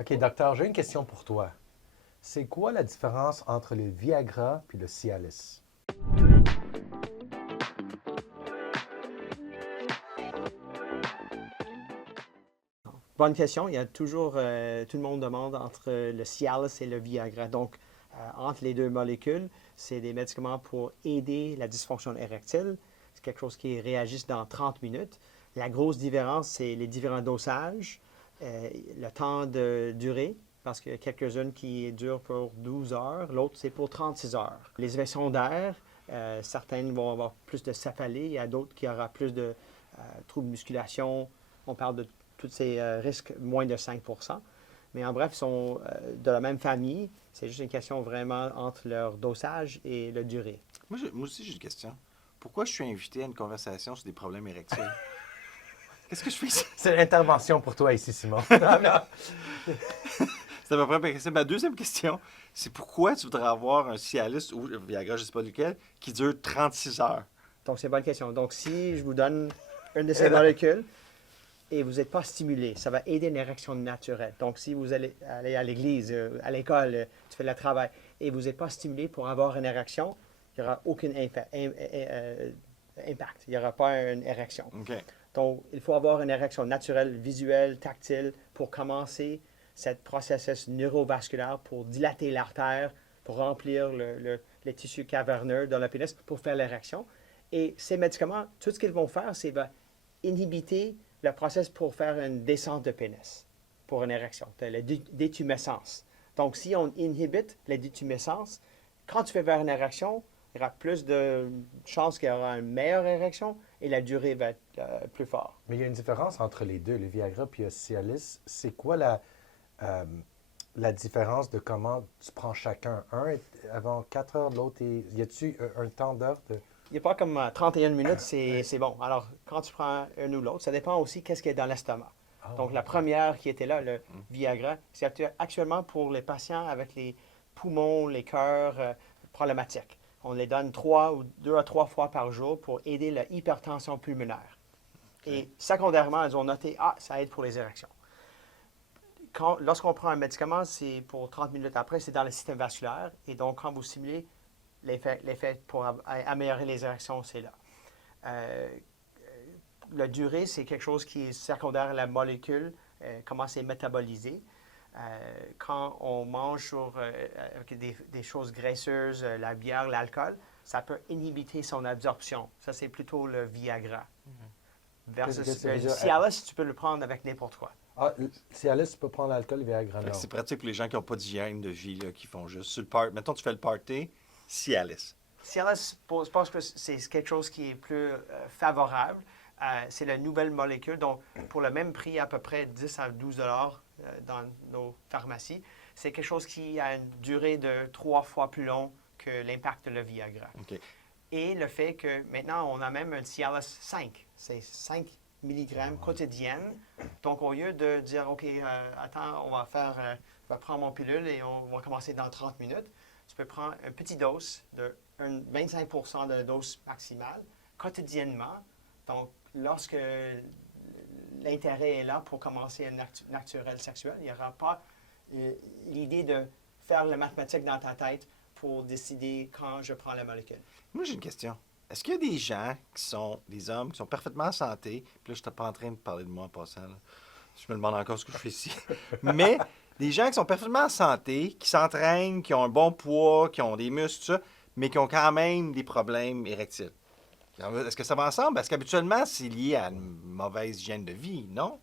OK, docteur, j'ai une question pour toi. C'est quoi la différence entre le Viagra puis le Cialis? Bonne question. Il y a toujours, tout le monde demande entre le Cialis et le Viagra. Donc, entre les deux molécules, c'est des médicaments pour aider la dysfonction érectile. C'est quelque chose qui réagit dans 30 minutes. La grosse différence, c'est les différents dosages, le temps de durée, parce qu'il y a quelques-unes qui durent pour 12 heures, l'autre c'est pour 36 heures. Les effets secondaires, certaines vont avoir plus de céphalée, il y a d'autres qui auront plus de troubles de musculation. On parle de tous ces risques moins de 5 Mais en bref, ils sont de la même famille. C'est juste une question vraiment entre leur dosage et la durée. Moi aussi, j'ai une question. Pourquoi je suis invité à une conversation sur des problèmes érectiles? Qu'est-ce que je fais ici? C'est l'intervention pour toi ici, Simon. Non, non. C'est à peu près ma question. Ma deuxième question, c'est pourquoi tu voudrais avoir un Cialis ou un Viagra, je ne sais pas lequel, qui dure 36 heures? Donc, c'est une bonne question. Donc, si je vous donne une de ces molécules et vous n'êtes pas stimulé, ça va aider une érection naturelle. Donc, si vous allez à l'église, à l'école, tu fais le travail et vous n'êtes pas stimulé pour avoir une érection, il n'y aura aucun impact. Il n'y aura pas une érection. OK. Donc, il faut avoir une érection naturelle, visuelle, tactile pour commencer ce processus neurovasculaire pour dilater l'artère, pour remplir les tissus caverneux dans le pénis pour faire l'érection. Et ces médicaments, tout ce qu'ils vont faire, c'est va inhibiter le processus pour faire une descente de pénis pour une érection, la détumescence. Donc, si on inhibite la détumescence, quand tu fais vers une érection, il y aura plus de chances qu'il y aura une meilleure érection et la durée va être plus forte. Mais il y a une différence entre les deux, le Viagra puis le Cialis. C'est quoi la différence de comment tu prends chacun? Un est avant 4 heures, l'autre est... Y a-tu un temps d'heure de... Il n'y a pas comme 31 minutes, c'est bon. Alors, quand tu prends un ou l'autre, ça dépend aussi qu'est-ce qu'il y a dans l'estomac. Oh, Donc, la première qui était là, le Viagra, c'est actuellement pour les patients avec les poumons, les cœurs problématiques. On les donne 2 à 3 fois par jour pour aider l'hypertension pulmonaire. Et secondairement, ils ont noté, ça aide pour les érections. Lorsqu'on prend un médicament, c'est pour 30 minutes après, c'est dans le système vasculaire. Et donc, quand vous simulez, l'effet pour améliorer les érections, c'est là. La durée, c'est quelque chose qui est secondaire à la molécule, comment c'est métabolisé. Quand on mange avec des choses graisseuses, la bière, l'alcool, ça peut inhiber son absorption. Ça, c'est plutôt le Viagra. Versus le Cialis, tu peux le prendre avec n'importe quoi. Ah, le Cialis, tu peux prendre l'alcool, le Viagra, non. C'est pratique pour les gens qui n'ont pas d'hygiène de vie, là, qui font juste sur le party. Mettons, tu fais le party, Cialis. Cialis, je pense que c'est quelque chose qui est plus favorable. C'est la nouvelle molécule. Donc, pour le même prix, à peu près 10 à 12 dollars dans nos pharmacies, c'est quelque chose qui a une durée de 3 fois plus long que l'impact de le Viagra. OK. Et le fait que maintenant, on a même un Cialis 5. C'est 5 mg quotidienne. Donc, au lieu de dire, OK, attends, on va prendre mon pilule et on va commencer dans 30 minutes, tu peux prendre une petite dose de 25 de la dose maximale quotidiennement. Donc, lorsque l'intérêt est là pour commencer un acte naturel sexuel, il n'y aura pas l'idée de faire la mathématique dans ta tête pour décider quand je prends la molécule. Moi, j'ai une question. Est-ce qu'il y a des gens qui sont des hommes qui sont parfaitement en santé, puis là, je suis pas en train de parler de moi en passant, là. Je me demande encore ce que je fais ici, mais des gens qui sont parfaitement en santé, qui s'entraînent, qui ont un bon poids, qui ont des muscles, tout ça, mais qui ont quand même des problèmes érectiles. Est-ce que ça va ensemble? Parce qu'habituellement, c'est lié à une mauvaise hygiène de vie, non?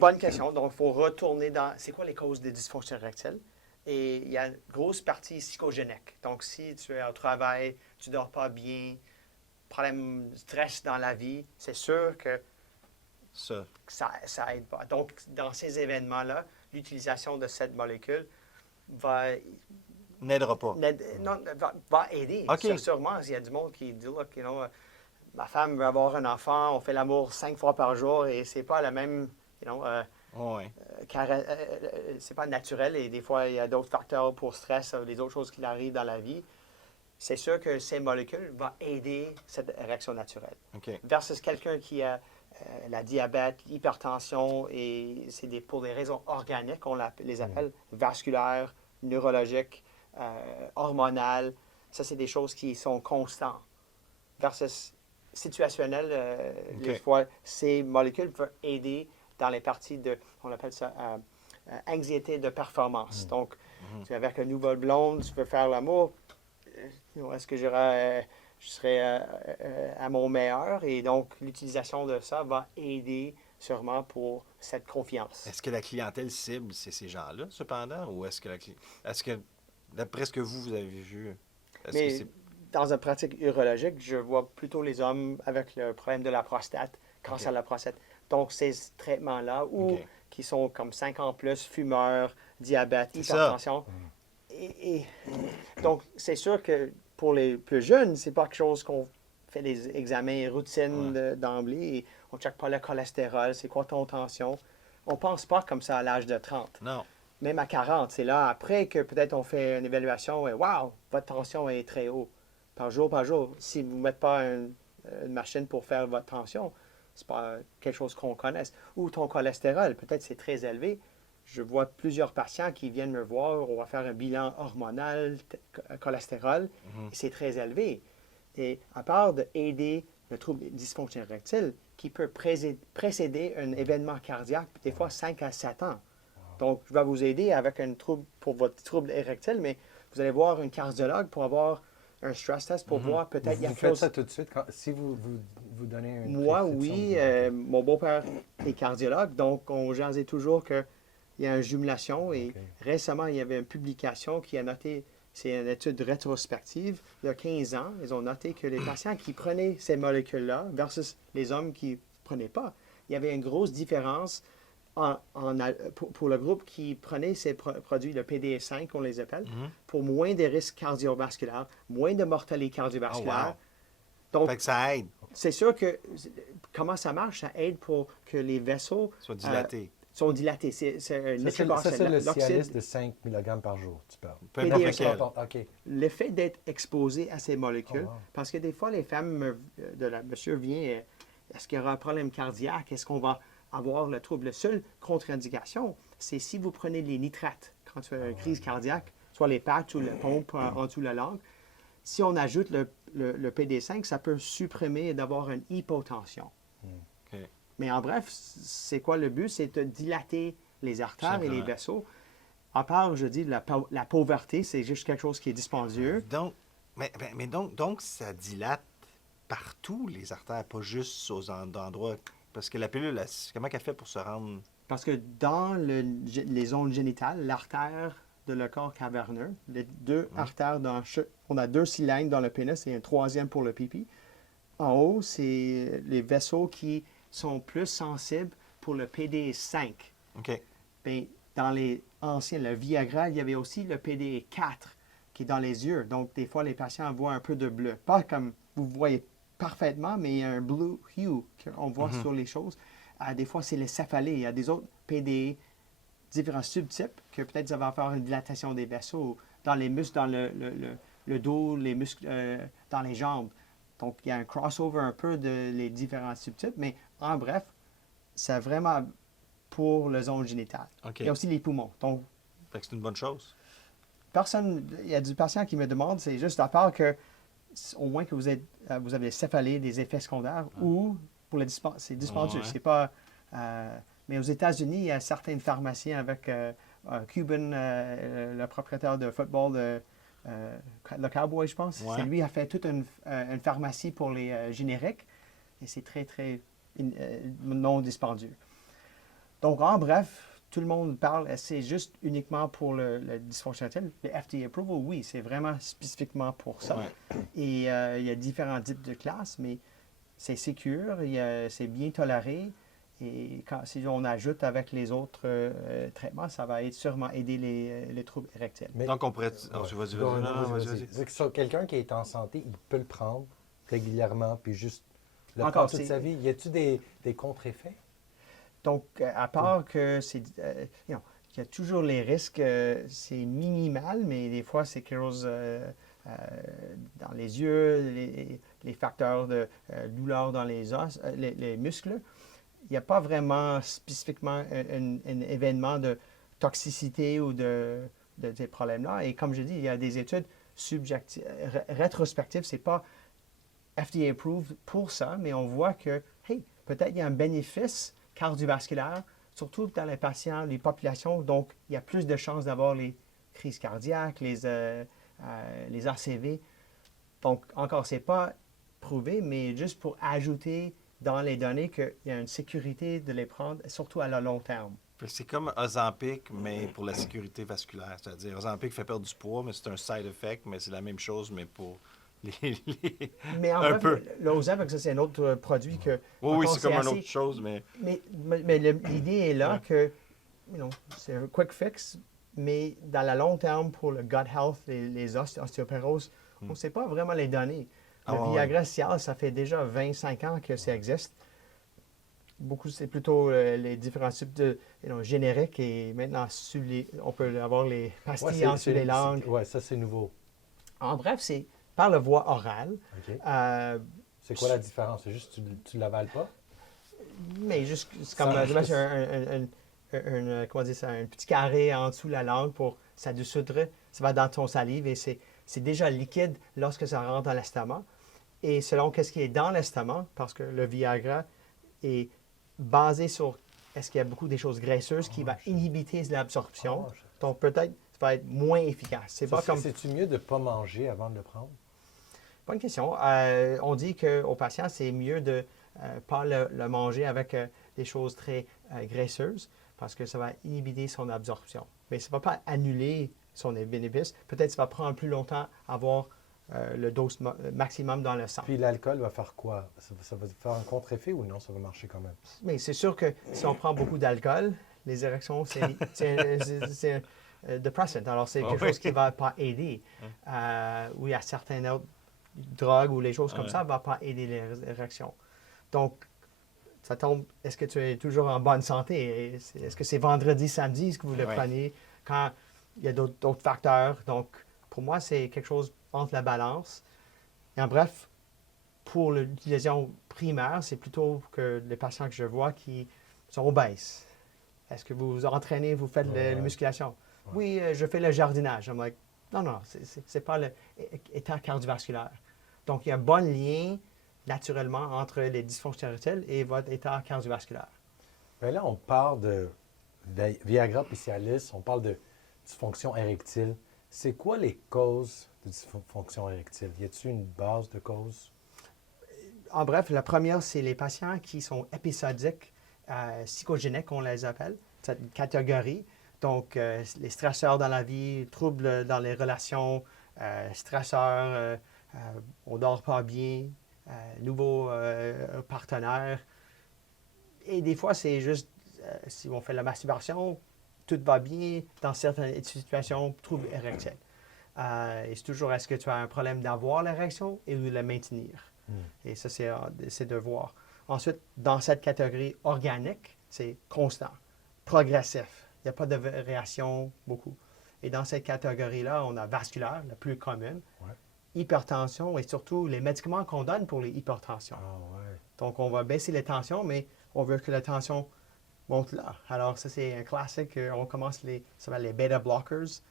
Bonne question. Donc, il faut retourner dans c'est quoi les causes des dysfonctions érectiles? Et il y a une grosse partie psychogénique. Donc, si tu es au travail, tu ne dors pas bien, problème de stress dans la vie, c'est sûr que Ça. ça aide pas. Donc, dans ces événements-là, l'utilisation de cette molécule N'aidera pas. va aider. OK. Sûrement, il y a du monde qui dit, look, ma femme veut avoir un enfant, on fait l'amour 5 fois par jour et c'est pas la même, Ouais. c'est pas naturel et des fois, il y a d'autres facteurs pour stress, des autres choses qui arrivent dans la vie. C'est sûr que ces molécules vont aider cette érection naturelle. OK. Versus quelqu'un qui a la diabète, l'hypertension, et pour des raisons organiques, les appelle vasculaires, neurologiques, hormonales. Ça, c'est des choses qui sont constantes. Versus situationnel, les fois, ces molécules peuvent aider dans les parties on appelle ça anxiété de performance. Donc, tu es avec une nouvelle blonde, tu veux faire l'amour, est-ce que je serai à mon meilleur? Et donc, l'utilisation de ça va aider sûrement pour cette confiance. Est-ce que la clientèle cible, c'est ces gens-là, cependant? Ou est-ce que d'après ce que vous avez vu, Mais dans une pratique urologique, je vois plutôt les hommes avec le problème de la prostate, cancer de la prostate. Donc, ces traitements-là, qui sont comme 5 ans plus, fumeurs, diabète, hypertension. Et donc, c'est sûr que pour les plus jeunes, c'est pas quelque chose qu'on fait des examens routines d'emblée. Et on ne check pas le cholestérol, c'est quoi ton tension. On pense pas comme ça à l'âge de 30. Non. Même à 40, c'est là après que peut-être on fait une évaluation et wow, votre tension est très haut. Par jour. Si vous ne mettez pas une machine pour faire votre tension, ce n'est pas quelque chose qu'on connaisse. Ou ton cholestérol, peut-être c'est très élevé. Je vois plusieurs patients qui viennent me voir, on va faire un bilan hormonal, cholestérol, et c'est très élevé. Et à part d'aider le trouble dysfonction érectile, qui peut précéder un événement cardiaque, des fois 5 à 7 ans. Donc, je vais vous aider avec un trouble pour votre trouble érectile, mais vous allez voir un cardiologue pour avoir un stress test pour voir peut-être il y a Vous quelque faites chose. ça tout de suite si vous donnez une Moi, prescription, oui. Mon beau-père est cardiologue, donc on jasait toujours qu'il y a une jumelation. Et récemment, il y avait une publication qui a noté, c'est une étude rétrospective, il y a 15 ans, ils ont noté que les patients qui prenaient ces molécules-là versus les hommes qui ne prenaient pas, il y avait une grosse différence pour le groupe qui prenait ces produits, le PDE5, on les appelle, pour moins de risques cardiovasculaires, moins de mortalité cardiovasculaire. Donc, fait que ça aide. C'est sûr que comment ça marche, ça aide pour que les vaisseaux Soit dilatés. sont dilatés. C'est un ça, c'est le Cialis de 5 mg par jour, tu parles. Peu importe lequel. OK. Le fait d'être exposé à ces molécules, parce que des fois, les femmes monsieur vient, est-ce qu'il y aura un problème cardiaque? Est-ce qu'on va avoir le trouble? La seule contre-indication, c'est si vous prenez les nitrates quand tu as une crise cardiaque, soit les patchs ou la pompe en dessous de la langue. Si on ajoute le PD5, ça peut supprimer d'avoir une hypotension. Mais en bref, c'est quoi le but? C'est de dilater les artères et les vaisseaux. À part, je dis, la pauvreté, c'est juste quelque chose qui est dispendieux. Donc, donc ça dilate partout, les artères, pas juste aux endroits. Parce que la pilule, comment elle fait pour se rendre? Parce que dans les zones génitales, l'artère de le corps caverneux, les deux artères, on a 2 cylindres dans le pénis et un troisième pour le pipi. En haut, c'est les vaisseaux qui sont plus sensibles pour le PD5. OK. Bien, dans les anciens, le Viagra, il y avait aussi le PD4 qui est dans les yeux. Donc, des fois, les patients voient un peu de bleu. Pas comme vous voyez parfaitement, mais il y a un blue hue qu'on voit sur les choses. Des fois, c'est les céphalées. Il y a des autres PD, différents subtypes, que peut-être ça va faire une dilatation des vaisseaux dans les muscles, dans le dos, les muscles dans les jambes. Donc, il y a un crossover un peu de les différents subtypes, mais en bref, c'est vraiment pour la zone génitale. Okay. Il y a aussi les poumons. Donc, fait que c'est une bonne chose. Il y a du patient qui me demande, c'est juste à part que, au moins que vous avez des céphalées, des effets secondaires, ou pour c'est dispendieux. C'est pas, mais aux États-Unis, il y a certaines pharmaciens avec Cuban, le propriétaire de football, le Cowboy, je pense. C'est lui qui a fait toute une pharmacie pour les génériques. Et c'est très, très non dispendieux. Donc, en bref, tout le monde parle, c'est juste uniquement pour le dysfonction érectile. Le FDA approval, oui, c'est vraiment spécifiquement pour ça. Et il y a différents types de classes, mais c'est sécure, c'est bien toléré. Et si on ajoute avec les autres traitements, ça va sûrement aider les troubles érectiles. Donc, on pourrait... vas-y. Quelqu'un qui est en santé, il peut le prendre régulièrement, puis juste le prendre toute sa vie. Y a-t-il des contre-effets? Donc, à part que il y a toujours les risques, c'est minimal, mais des fois, c'est quelque chose dans les yeux, les facteurs de douleur dans les os, les muscles. il n'y a pas vraiment spécifiquement un événement de toxicité ou de ces problèmes-là. Et comme je dis, il y a des études subjectives, rétrospectives, c'est pas FDA approved pour ça, mais on voit que, hey, peut-être il y a un bénéfice cardiovasculaire, surtout dans les patients, les populations, donc il y a plus de chances d'avoir les crises cardiaques, les ACV. Donc, encore, ce n'est pas prouvé, mais juste pour ajouter dans les données qu'il y a une sécurité de les prendre, surtout à le long terme. Fait que c'est comme Ozempic, mais pour la sécurité vasculaire. C'est-à-dire, Ozempic fait perdre du poids, mais c'est un side effect, mais c'est la même chose, mais pour Mais en un fait, peu. l'Ozempic, ça, c'est un autre produit que... Oui, oui, encore, c'est comme une assez- autre chose, mais Mais l'idée est là Ouais. que, c'est un quick fix, mais dans le long terme, pour le gut health, les ostéoporoses, on ne sait pas vraiment les données. Le Ah ouais, Viagra Cialis, ça fait déjà 25 ans que ça existe. Beaucoup, c'est plutôt les différents types de génériques et maintenant, on peut avoir les pastilles en dessous les langues. Ouais, ça, c'est nouveau. En bref, c'est par la voie orale. OK. Euh, C'est quoi la différence? C'est juste que tu ne l'avales pas? Mais juste, c'est comme Ça- je mets comment dire ça, un petit carré en dessous de la langue pour ça dissoudre. Ça va dans ton salive et c'est déjà liquide lorsque ça rentre dans l'estomac. Et selon qu'est-ce qui est dans l'estomac, parce que le Viagra est basé sur est-ce qu'il y a beaucoup des choses graisseuses qui va inhiber l'absorption. Oh, Donc peut-être ça va être moins efficace. C'est pas comme C'est-tu mieux de ne pas manger avant de le prendre? bonne question. On dit qu'aux patients, c'est mieux de ne pas le manger avec des choses très graisseuses parce que ça va inhiber son absorption. Mais ça ne va pas annuler son bénéfice. Peut-être que ça va prendre plus longtemps à avoir le dose maximum dans le sang. Puis l'alcool va faire quoi? Ça va faire un contre-effet ou non? Ça va marcher quand même? Mais c'est sûr que si on prend beaucoup d'alcool, les érections, c'est depressant. Alors, c'est quelque chose qui ne va pas aider. Ou il y a certaines autres drogues ou les choses comme ça ne vont pas aider les érections. Donc, ça tombe, est-ce que tu es toujours en bonne santé? Est-ce que c'est vendredi, samedi, ce que vous le prenez? Quand il y a d'autres facteurs. Donc, pour moi, c'est quelque chose entre la balance. Et en bref, pour l'utilisation primaire, c'est plutôt que les patients que je vois qui sont obèses. Est-ce que vous vous entraînez, vous faites la musculation? Oui, je fais le jardinage. I'm like, non, c'est pas l'état cardiovasculaire. Donc, il y a un bon lien naturellement entre les dysfonctions érectiles et votre état cardiovasculaire. Bien là, on parle de Viagra puis Cialis, on parle de dysfonction érectile. C'est quoi les causes de dysfonction érectile? Y a-t-il une base de cause? En bref, la première, c'est les patients qui sont épisodiques, psychogéniques, on les appelle, cette catégorie. Donc, les stresseurs dans la vie, troubles dans les relations, stresseurs, on ne dort pas bien, nouveaux partenaires. Et des fois, c'est juste, si on fait la masturbation, tout va bien. Dans certaines situations, trouble érectile. Et c'est toujours, est-ce que tu as un problème d'avoir l'érection et de la maintenir? Et ça, c'est de voir. Ensuite, dans cette catégorie organique, c'est constant, progressif. Il n'y a pas de variation beaucoup. Et dans cette catégorie-là, on a vasculaire, la plus commune, hypertension et surtout les médicaments qu'on donne pour les hypertensions. Donc, on va baisser les tensions, mais on veut que la tension monte là. Alors, ça, c'est un classique. On commence ça s'appelle les beta blockers,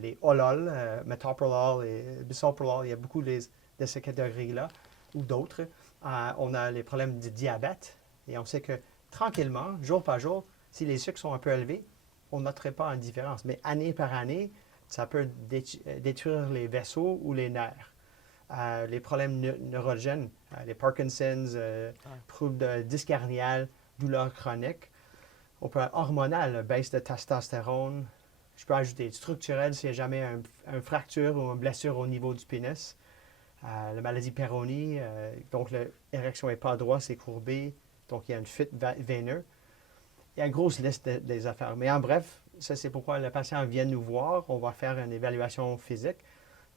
les Olol, metoprolol et bisoprolol. Il y a beaucoup de ces catégories-là ou d'autres. On a les problèmes de diabète et on sait que tranquillement, jour par jour, si les sucres sont un peu élevés, on ne noterait pas une différence. Mais année par année, ça peut détruire les vaisseaux ou les nerfs. Les problèmes neurogènes, les Parkinson's, troubles de disque hernial, douleurs chroniques. On peut avoir hormonal, baisse de testostérone. Je peux ajouter structurel s'il n'y a jamais une fracture ou une blessure au niveau du pénis. La maladie Peyronie, donc l'érection n'est pas droite, c'est courbé, donc il y a une fuite veineuse. Il y a une grosse liste des affaires. Mais en bref, ça c'est pourquoi le patient vient nous voir. On va faire une évaluation physique.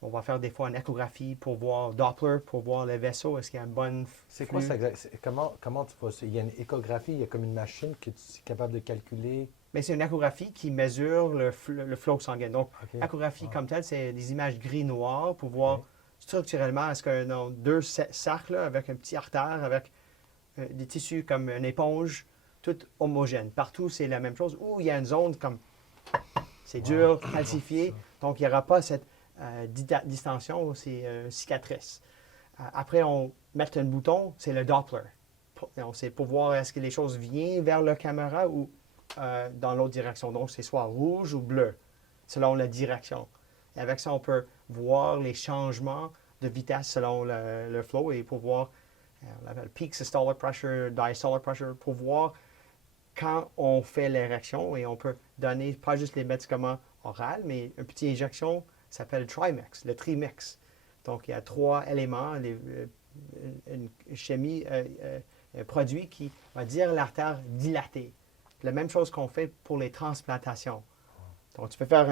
On va faire des fois une échographie pour voir Doppler, pour voir les vaisseaux. Est-ce qu'il y a une bonne C'est quoi ça? Comment tu fais ça? Il y a une échographie, il y a comme une machine que tu es capable de calculer. Mais c'est une échographie qui mesure le flot sanguin. Donc, échographie comme telle, c'est des images gris-noires pour voir structurellement, est-ce que deux cercles avec un petit artère, avec des tissus comme une éponge, tout homogène. Partout, c'est la même chose. Ou il y a une zone comme c'est dur, calcifié, donc il n'y aura pas cette distension, c'est cicatrice. Après, on met un bouton, c'est le Doppler. C'est pour voir est-ce que les choses viennent vers la caméra ou dans l'autre direction. Donc, c'est soit rouge ou bleu, selon la direction. Et avec ça, on peut voir les changements de vitesse selon le flow et pour voir, on l'appelle peak systolic pressure, diastolic pressure, pour voir quand on fait l'érection et on peut donner pas juste les médicaments oraux, mais une petite injection s'appelle Trimix, le Trimix. Donc, il y a 3 éléments, une chimie, un produit qui va dire l'artère dilatée. La même chose qu'on fait pour les transplantations. Donc, tu peux faire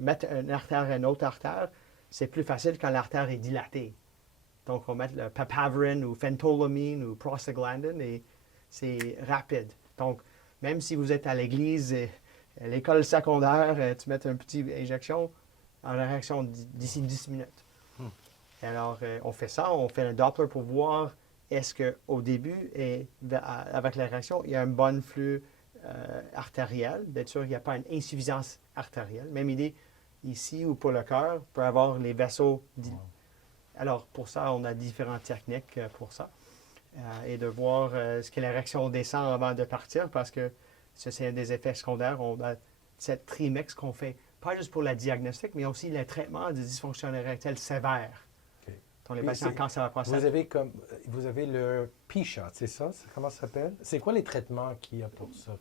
mettre une artère à une autre artère, c'est plus facile quand l'artère est dilatée. Donc, on met le papaverine ou phentolamine ou prostaglandine et c'est rapide. Donc, même si vous êtes à l'église, à l'école secondaire, tu mets une petite injection en réaction d'ici 10 minutes. Et alors, on fait ça, on fait un Doppler pour voir est-ce qu'au début, avec la réaction, il y a un bon flux artériel. Bien sûr, il n'y a pas une insuffisance artérielle. Même idée ici ou pour le cœur, peut avoir les vaisseaux. Alors, pour ça, on a différentes techniques pour ça. Et de voir ce que la réaction descend avant de partir, parce que ça, c'est un des effets secondaires. On a cette trimix qu'on fait, pas juste pour la diagnostic, mais aussi le traitement de dysfonction érectile sévère. OK. Dans les patients cancer à la prostate. Vous avez le P-shot, c'est ça? Comment ça s'appelle? C'est quoi les traitements qu'il y a pour ça?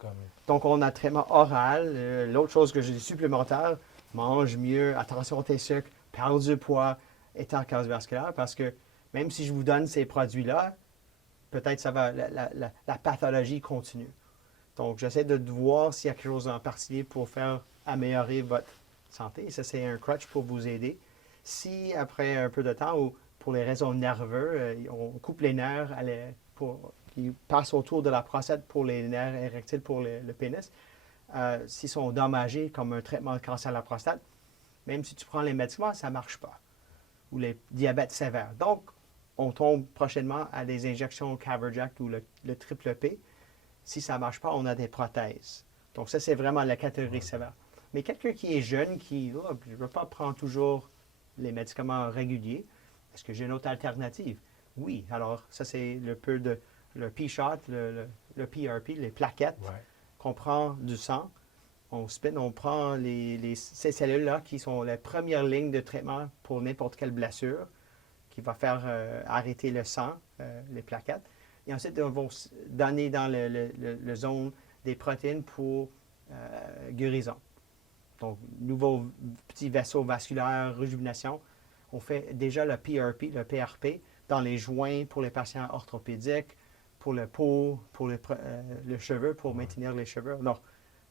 Donc, on a un traitement oral. L'autre chose que je dis supplémentaire, mange mieux, attention à tes sucres, perdre du poids, état cardiovasculaire, parce que même si je vous donne ces produits-là, peut-être ça va, la pathologie continue. Donc, j'essaie de voir s'il y a quelque chose en particulier pour faire améliorer votre santé. Ça, c'est un crutch pour vous aider. Si, après un peu de temps, ou pour les raisons nerveuses, on coupe les nerfs qui passent autour de la prostate pour les nerfs érectiles pour le pénis, s'ils sont endommagés comme un traitement de cancer à la prostate, même si tu prends les médicaments, ça ne marche pas. Ou les diabètes sévères. Donc, on tombe prochainement à des injections Caverjack ou le triple P. Si ça ne marche pas, on a des prothèses. Donc, ça, c'est vraiment la catégorie sévère. Mais quelqu'un qui est jeune, qui je ne veux pas prendre toujours les médicaments réguliers, est-ce que j'ai une autre alternative? Oui. Alors, ça, c'est le P-shot, le PRP, les plaquettes qu'on prend du sang. On spin, on prend ces cellules-là qui sont la première ligne de traitement pour n'importe quelle blessure qui va faire arrêter le sang, les plaquettes. Et ensuite, on va donner dans le zone des protéines pour guérison. Donc, nouveau petit vaisseau vasculaire, réjuvénation. On fait déjà le PRP, dans les joints pour les patients orthopédiques, pour le peau, pour le cheveu, pour maintenir les cheveux. Alors,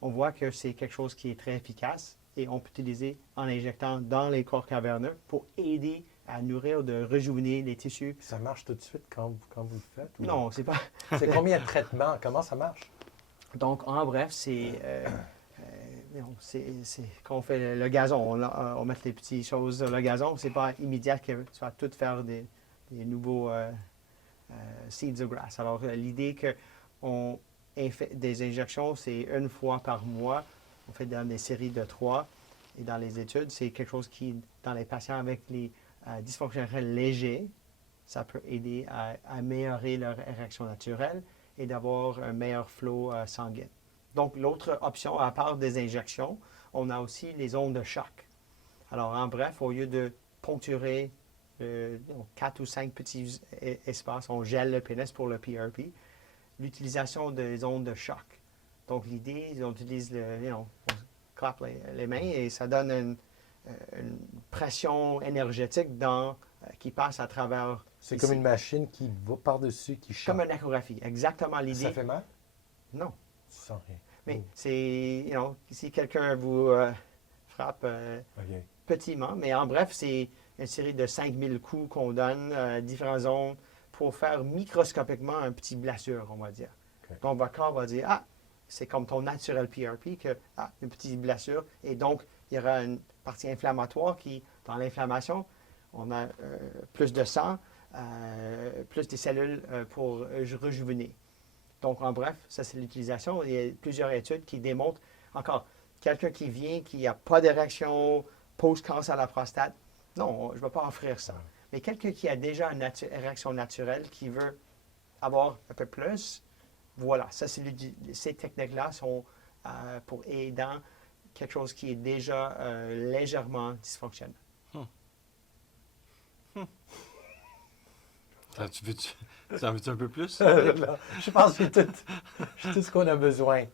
on voit que c'est quelque chose qui est très efficace et on peut utiliser en injectant dans les corps caverneux pour aider à nourrir, de rejuvener les tissus. Ça marche tout de suite quand vous le faites? Ou... Non, c'est pas... C'est combien de traitements? Comment ça marche? Donc, en bref, c'est quand on fait le gazon, on met les petites choses sur le gazon. C'est pas immédiat que tu vas tout faire des nouveaux seeds of grass. Alors, l'idée qu'on fait des injections, c'est une fois par mois. On fait dans des séries de 3. Et dans les études, c'est quelque chose qui, dans les patients avec les dysfonctions érectiles légers, ça peut aider à améliorer leur érection naturelle et d'avoir un meilleur flot sanguin. Donc, l'autre option, à part des injections, on a aussi les ondes de choc. Alors, en bref, au lieu de poncturer 4 ou 5 petits espaces, on gèle le pénis pour le PRP, l'utilisation des ondes de choc. Donc, l'idée, on utilise on clappe les mains et ça donne une pression énergétique qui passe à travers... C'est comme une machine qui va par-dessus, qui choque. Comme une échographie, exactement l'idée. Ça fait mal? Non. Tu sens rien. Mais c'est, si quelqu'un vous frappe petittement, mais en bref, c'est une série de 5000 coups qu'on donne à différentes zones pour faire microscopiquement une petite blessure, on va dire. Okay. Donc, votre corps va dire, c'est comme ton naturel PRP, une petite blessure. Et donc, il y aura une partie inflammatoire qui, dans l'inflammation, on a plus de sang, plus des cellules pour rejuvener. Donc, en bref, ça c'est l'utilisation. Il y a plusieurs études qui démontrent, encore, quelqu'un qui vient, qui n'a pas de réaction post-cancer à la prostate, non, je ne vais pas offrir ça. Mais quelqu'un qui a déjà une réaction naturelle, qui veut avoir un peu plus, voilà, ça, ces techniques-là sont pour aider dans quelque chose qui est déjà légèrement dysfonctionnel. Tu en veux-tu un peu plus? Je pense que j'ai tout ce qu'on a besoin.